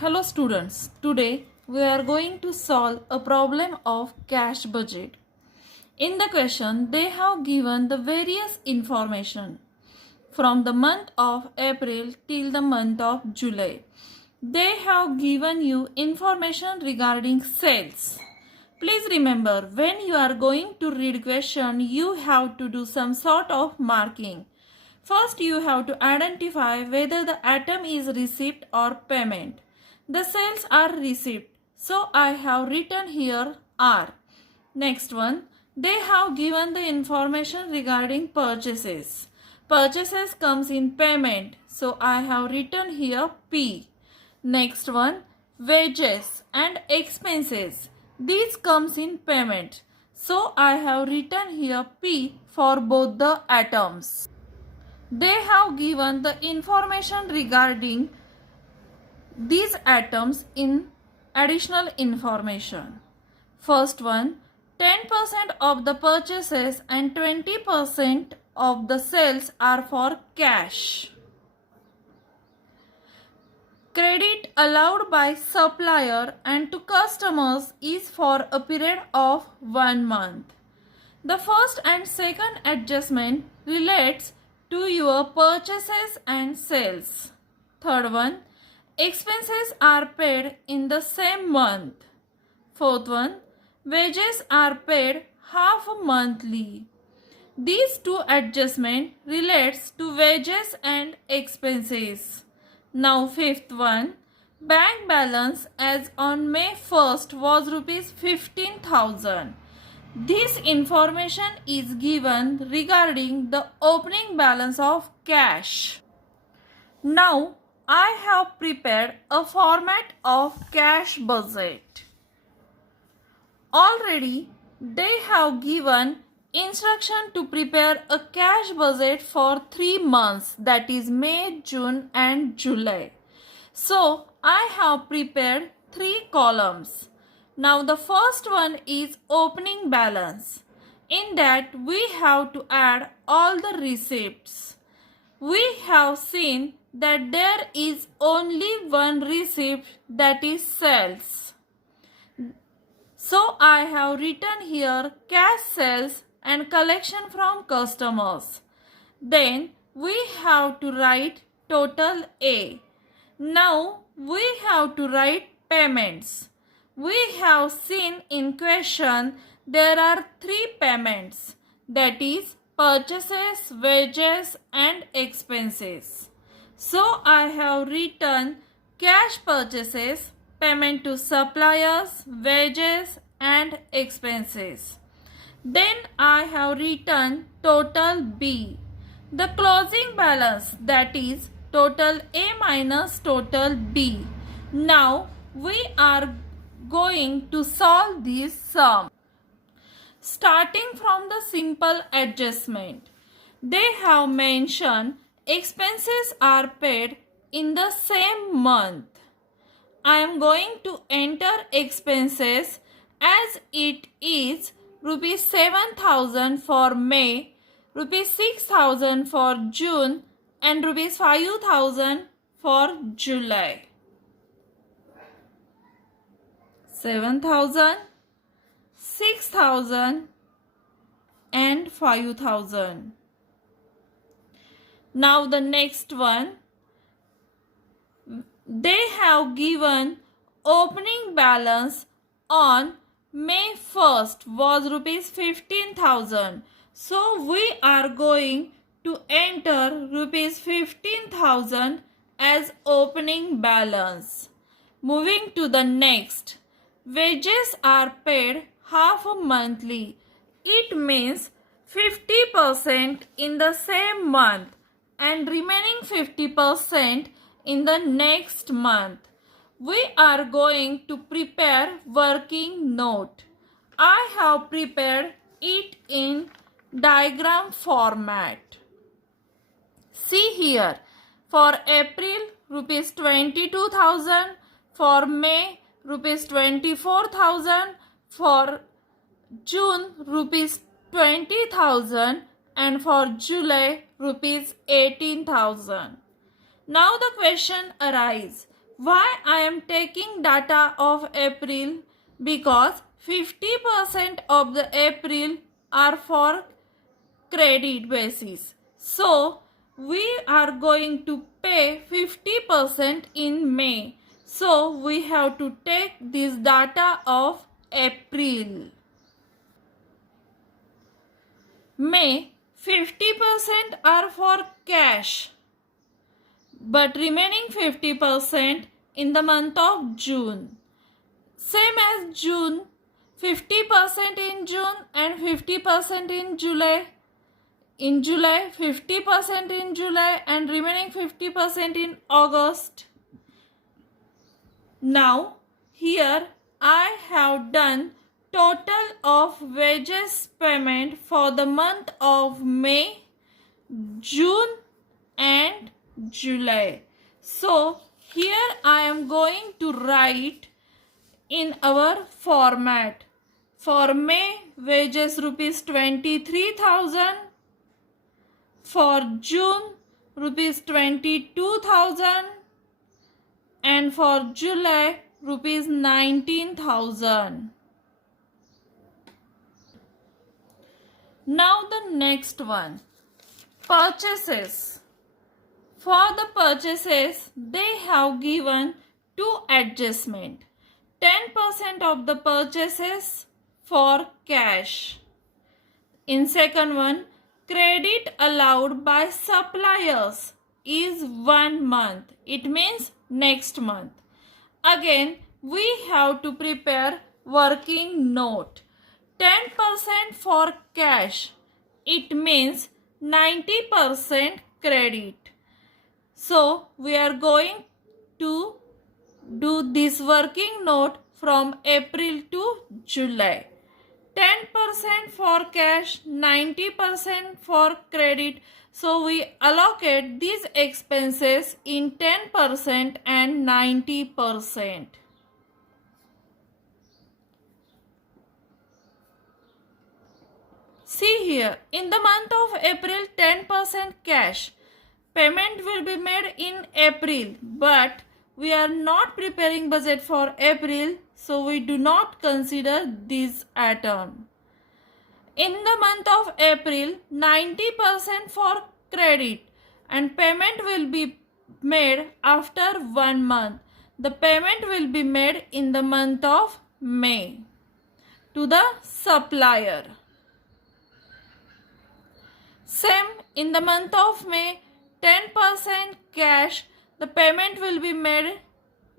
Hello students, today we are going to solve a problem of cash budget. In the question, they have given the various information from the month of April till the month of July. They have given you information regarding sales. Please remember, when you are going to read question, you have to do some sort of marking. First, you have to identify whether the item is receipt or payment. The sales are receipt, so I have written here R. Next one, they have given the information regarding purchases. Purchases comes in payment, so I have written here P. Next one, wages and expenses. These comes in payment, so I have written here P for both the items. They have given the information regarding these items in additional information. First one, 10% of the purchases and 20% of the sales are for cash. Credit allowed by supplier and to customers is for a period of 1 month. The first and second adjustment relates to your purchases and sales. Third one, expenses are paid in the same month. Fourth one, wages are paid half monthly. These two adjustments relates to wages and expenses. Now fifth one, bank balance as on May 1st was rupees 15,000. This information is given regarding the opening balance of cash. Now I have prepared a format of cash budget. Already they have given instruction to prepare a cash budget for 3 months, that is May, June and July. So I have prepared 3 columns. Now the first one is opening balance. In that we have to add all the receipts. We have seen that there is only one receipt, that is sales. So I have written here cash sales and collection from customers. Then we have to write total A. Now we have to write payments. We have seen in question there are 3 payments, that is purchases, wages and expenses. So I have written cash purchases, payment to suppliers, wages and expenses. Then I have written total B. The closing balance, that is total A minus total B. Now we are going to solve this sum. Starting from the simple adjustment, they have mentioned expenses are paid in the same month. I am going to enter expenses as it is rupees 7,000 for May, rupees 6,000 for June and rupees 5,000 for July. 7,000, 6,000 and 5,000. Now the next one, they have given opening balance on May 1st was rupees 15,000. So we are going to enter rupees 15,000 as opening balance. Moving to the next, wages are paid half monthly. It means 50% in the same month and remaining 50% in the next month. We are going to prepare working note. I have prepared it in diagram format. See here, for April rupees 22,000, for May rupees 24,000, for June rupees 20,000 and for July rupees 18,000. Now the question arises, Why I am taking data of April? Because 50% of the April are for credit basis. So we are going to pay 50% in May. So we have to take this data of April. May 50% are for cash, but remaining 50% in the month of June. Same as June, 50% in June and 50% in July. In July, 50% in July and remaining 50% in August. Now, here I have done total of wages payment for the month of May, June and July. So, here I am going to write in our format. For May, wages rupees 23,000. For June, rupees 22,000. And for July, rupees 19,000. Now the next one, purchases. For the purchases, they have given two adjustment. 10% of the purchases for cash. In second one, credit allowed by suppliers is 1 month. It means next month. Again, we have to prepare working note. 10% for cash. It means 90% credit. So, we are going to do this working note from April to July. 10% for cash, 90% for credit. So we allocate these expenses in 10% and 90%. See here, in the month of April, 10% cash. Payment will be made in April, but we are not preparing budget for April, so we do not consider this item. In the month of April, 90% for credit and payment will be made after 1 month. The payment will be made in the month of May to the supplier. Same in the month of May, 10% cash. The payment will be made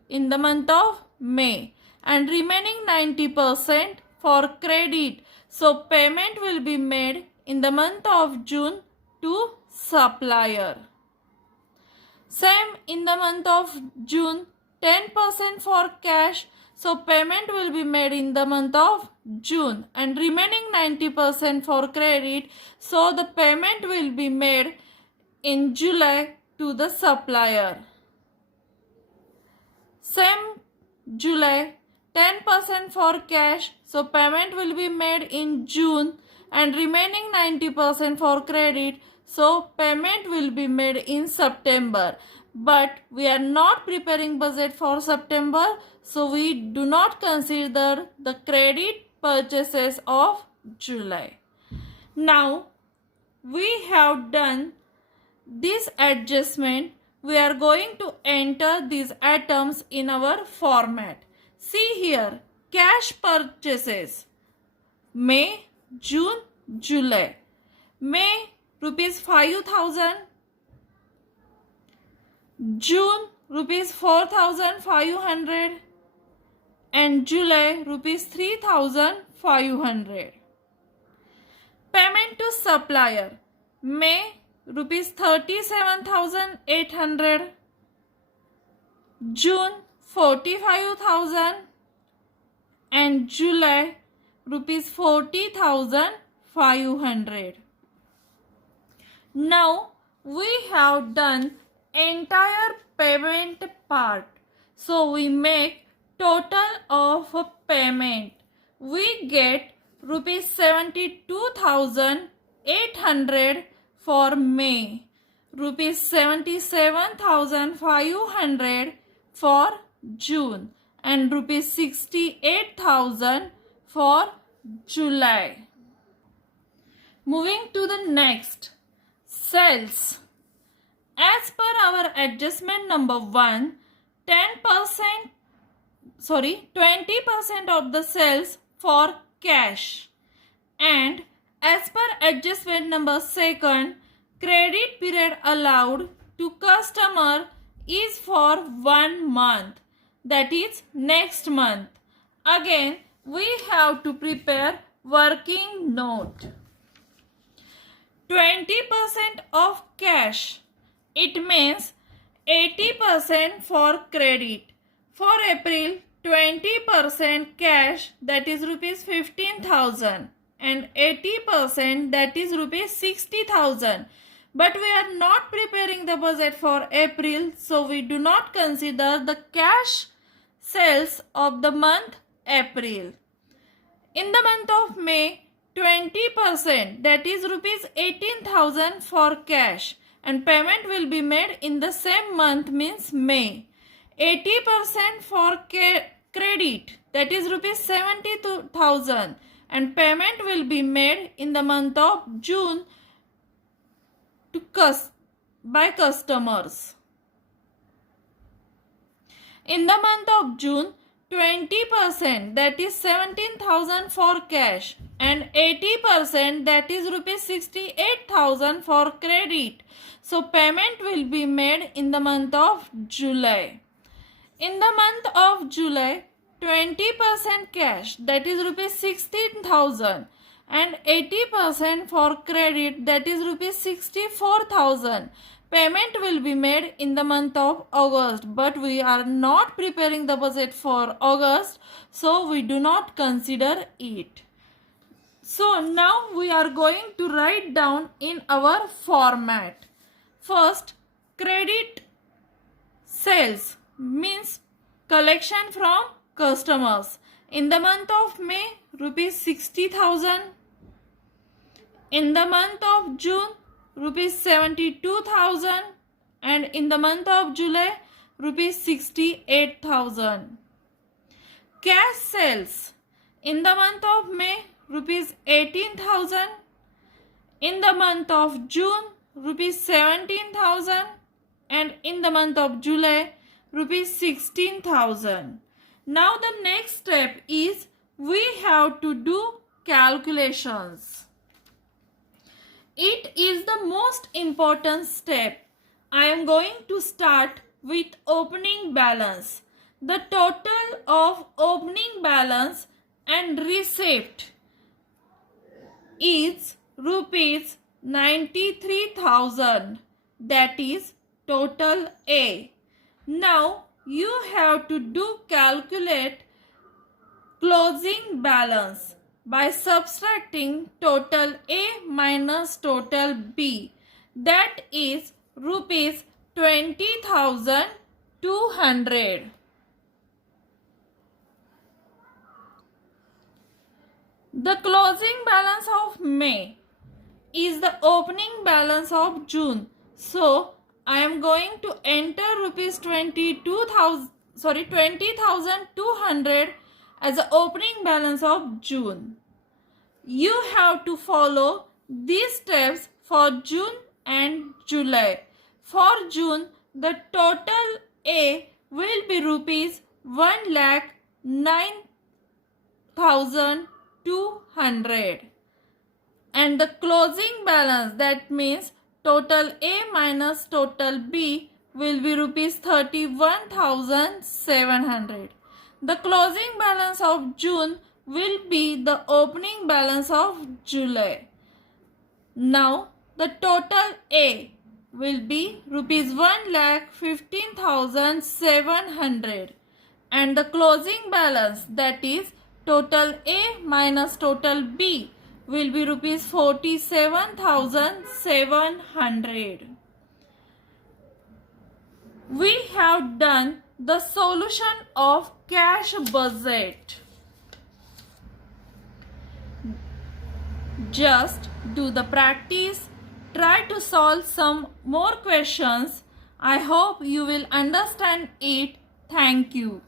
in the month of May and remaining 90% for credit. So payment will be made in the month of June to supplier. Same in the month of June, 10% for cash. So payment will be made in the month of June and remaining 90% for credit. So the payment will be made in July to the supplier. Same July, 10% for cash. So payment will be made in June and remaining 90% for credit. So payment will be made in September. But we are not preparing budget for September. So we do not consider the credit purchases of July. Now we have done this adjustment. We are going to enter these items in our format. See here, cash purchases. May, June, July. May, rupees 5,000. June, rupees 4,500. And July, rupees 3,500. Payment to supplier. May, rupees 37,800. June, 45,000. And July, rupees 40,500. Now we have done entire payment part. So we make total of payment. We get rupees 72,800 for May, rupees 77,500 for June and rupees 68,000 for July. Moving to the next, sales. As per our adjustment number 1, 20% of the sales for cash, and as per adjustment number 2, credit period allowed to customer is for 1 month, that is next month. Again we have to prepare working note. 20% of cash, it means 80% for credit. For April, 20% cash, that is rupees 15,000, and 80%, that is rupees 60,000. But we are not preparing the budget for April, so we do not consider the cash sales of the month April. In the month of May, 20%, that is rupees 18,000 for cash, and payment will be made in the same month, means May. 80% for credit, that is rupees 72,000, and payment will be made in the month of June by customers. In the month of June, 20%, that is 17,000 for cash, and 80%, that is rupees 68,000 for credit. So payment will be made in the month of July. In the month of July, 20% cash, that is rupees 16,000, and 80% for credit, that is rupees 64,000. Payment will be made in the month of August, but we are not preparing the budget for August, so we do not consider it. So now we are going to write down in our format. First, credit sales means collection from customers. In the month of May, rupees 60,000. In the month of June, rupees 72,000, and in the month of July, rupees 68,000. Cash sales. In the month of May, rupees 18,000. In the month of June, rupees 17,000, and in the month of July, rupees 16,000. Now the next step is we have to do calculations. It is the most important step. I am going to start with opening balance. The total of opening balance and receipt is rupees 93,000. That is total A. Now you have to calculate closing balance by subtracting total A minus total B, that is rupees 20,200. The closing balance of May is the opening balance of June, so I am going to enter rupees 20,200 as the opening balance of June. You have to follow these steps for June and July. For June, the total A will be rupees 1,09,200, and the closing balance, that means total A minus total B, will be rupees 31,700. The closing balance of June will be the opening balance of July. Now the total A will be rupees 1,15,700, and the closing balance, that is total A minus total B, will be rupees 47,700. We have done the solution of cash budget. Just do the practice. Try to solve some more questions. I hope you will understand it. Thank you.